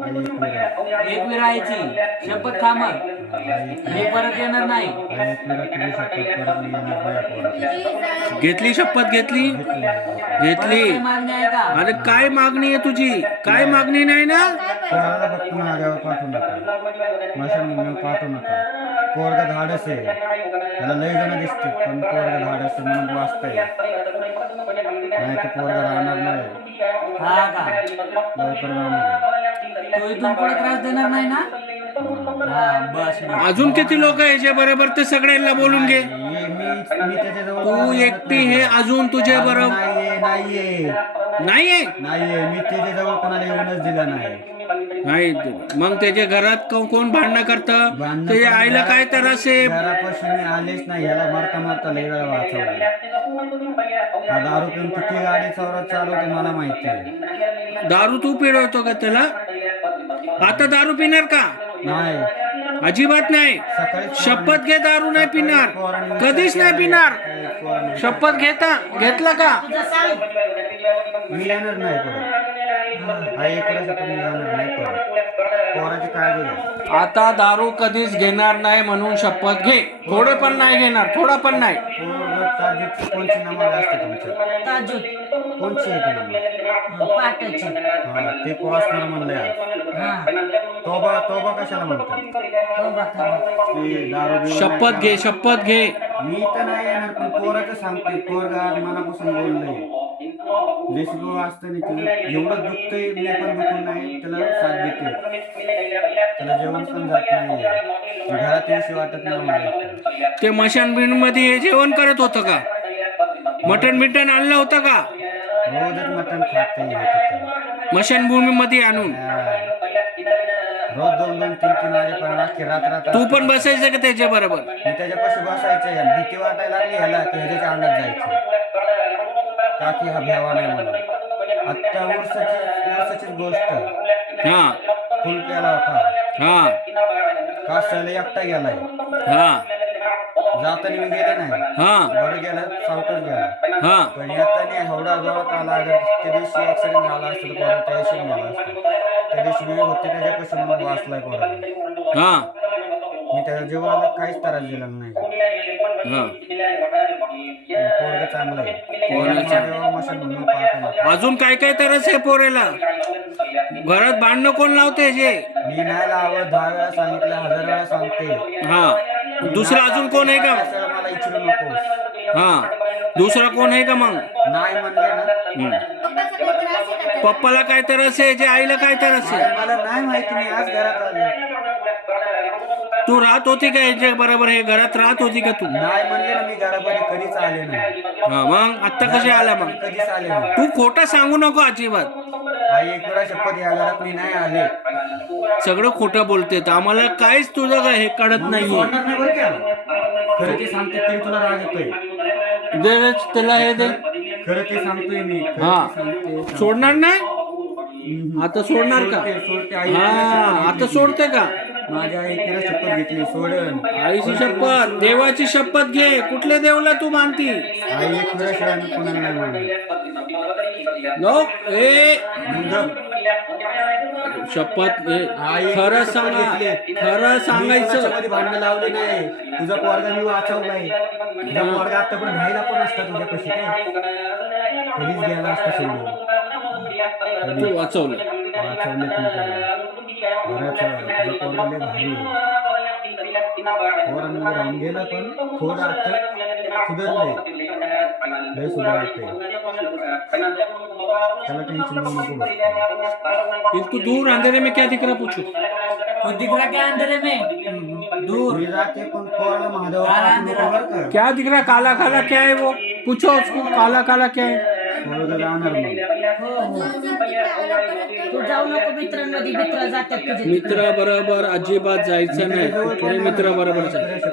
एक विरायची शपथ खा मग. मी परत येणार नाही. घेतली शपथ घेतली घेतली. काही मागणी आहे का? अरे काय मागणी आहे तुझी? काय मागणी नाही ना? पोराला फक्त महादेवावर पाठवू नका, स्मशानभूमीवर पाठवू नका. पोरगा धाडस आहे, त्याला लय जण दिसते पण पोरगा धाडस आहे म्हणून वाचतंय. नाही तर पोरगा राहणार नाही, हा का? लवकर राहणार आहे. तू इथून पुढे त्रास देणार नाही ना? हा बस मग. अजून किती लोक याच्या बरोबर ते सगळ्यांना बोलून घे. मी त्याच्याजवळ तू एकटी हे अजून तुझ्या बरोबर नाहीये नाहीये. मी त्याच्याजवळ कोणाला येऊनच दिलं नाही. नाही मग त्याच्या घरात कोण भांडणं करतं? भांडणं त्याच्या पण आईला काय त्रास आहे? घरापासून मी आलेच नाही. ह्याला मारता मारता लय वेळा वाचवलं. हा दारू पिऊन किती गाडी चौरात चालवतो मला माहिती आहे. दारू तू पिळवतो का त्याला? आता दारू पिणार का? नाही, अजिबात नाही. सकाळी शपथ घे दारू नाही पिणार, कधीच नाही पिणार. शपथ घेतला का? मी येणार नाही परत. हा एक वर्षात मी येणार नाही परत. पोराची काळजी घ्या. आता दारू कधीच घेणार नाही म्हणून शपथ घे. थोडं पण नाही घेणार, थोडा पण नाही. ताजूदची कोणची नमाज असते तुमच्या? ताजूद कोणची आहे ती नमाज? पाटाची. हा ते पोचणार म्हणलंय आज. हा तोबा तोबा कशाला म्हणतात? तोबा कर. ते दारू बिरू शपथ नाही घे, शपथ घे. मी तर नाही येणार पण पोराचं सांगते. पोरगा आज मनापासून बोललंय. देशभाऊ असताना तुला एवढं दुखतंय, मी पण दुखून नाही त्याला साथ देते. त्याला जेवण पण जात नाही, घरात येऊशी वाटत नाही मला. ते मशान मध्ये जेवण करत होतं का? मटण आणलं होतं का? रोजच मटण खात मशान भूमीमध्ये आणून? रोज 2-2, 3-3 वाजेपर्यंत अख्खी रात्र तू पण बसायचं का त्याच्या बरोबर? मी त्याच्यापाशी बसायचं. भीती वाटायला लागली ह्याला की ह्याच्या अंगात जायचं का की हा भ्यावा नाही मला. आत्ता वर्षाची गोष्ट. हा फुल प्याला होता, हा काशाला एकटा गेलाय. हा जाताना मी गेले नाही, हा बरं गेलं सावकाश गेला. हा पण येताना एवढा जोरात आला. अगर त्या दिवशी ऍक्सिडेंट झाला असतं तर पोरा त्या दिवशी गेला असतं. त्या दिवशी मी होते त्याच्यापासून मग वाचलाय पोरा. हा मी त्याच्या जीवाला काहीच त्रास दिला नाही. हा. पोरग चांगलं आहे. पोराला मशान म्हणून पाहतो. अजून काय काय तरच आहे पोरेला? घरात भांडणं कोण लावते जे? मी नाही लावत. 10 वेळा सांगितलं, 1000 वेळा सांगते. हा. दुसरा अजून कोण आहे का? कशाला मला इच्छू नकोस. हा. दुसरा कोण आहे का मग? नाही म्हणले ना. पप्पाला काय तरच आहे जे? आईला काय तरच आहे? मला नाही माहिती. मी आज घरात आले. तू राहत होती का याच्या बरोबर? हे घरात राहत होती का तू? नाही म्हणले ना, मी घरामध्ये कधीच आले नाही. हा मग आता कसे आला मग? कधीच आले नाही. तू खोटं सांगू नको अजिबात. आई एक वेळा शपथ या घरात मी नाही आले. सगळं खोटं बोलते. तर आम्हाला काहीच तुझं हे कळत नाहीये. सोडणार नाही बरं का. खरं ते सांगते तरी तुला राग येतोय. दे रे त्याला हे दे. खरं ते सांगतोय मी. खरं हा. ते सांगते. सोडणार नाही? आता सोडणार का? सोडते. आई हा आता सोडते का? माझ्या आईला शपथ घेतली, सोडन. आईची शपथ, देवाची शपथ घे. कुठल्या देवाला तू मानती? आई एक वेळा शिवाय मी कोणाला नाही मानत. नो ए गप. शपथ आई एक खरं वेळा शपथ सांगा, घेतली. खरं मी सांगायचं. कोणाच्यामध्ये भांडणं लावले नाही. तुझा पोरगा मी वाचवलाय. तुझा पोरगा आतापर्यंत राहिला पण असता तुझ्यापाशी काय. कधीच गेला असता सोडून. तू वाचवलं. वाचवले तुमच्या. तुझा पोरगा लय भारी आहे. पोरांमध्ये राहून गेला पण थोडं आता सुधारलंय. लय सुधारतंय. त्याला टेन्शन घेऊ नको बस. इसको दूर अंधेरे में क्या दिख रहा पूछो? तो दिख रहा क्या अंधेरे में? दूर. मी जाते पण पोराला महादेव काला पाठवू अंधेरा. नको बरं का. क्या दिख रहा? काला काला क्या है वो? पूछो उसको काला काला क्या है? पोरगा जाणार मग. हो. तू जाऊ नको मित्रांमध्ये. मित्र जातात तुझे. मित्र बरोबर अजिबात जायचं नाही. कुठल्याही मित्र बरोबर जायचं.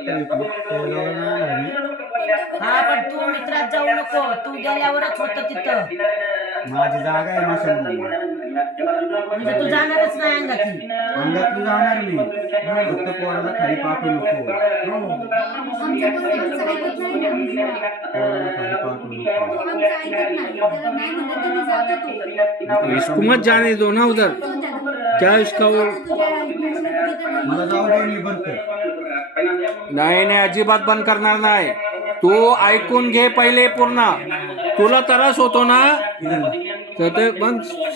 हा पण तू मित्रात जाऊ नको. तू गेल्यावरच होतं तिथं. माझी जागा आहे मशानभूमी. म्हणजे तू जाणारच नाही अंगातली. अंगातली जाणार मी. फक्त पोराला खाली पाठवू नको. पोराला खाली पाठवू नको. इसको मत जाने दो ना उधर. क्या इसका वो मला जाऊ दे, मी बंद कर. नाही नाही अजिबात बंद करणार नाही. तू ऐकून घे पहिले पूर्ण. तुला त्रास होतो ना इधर ला. तर ते मग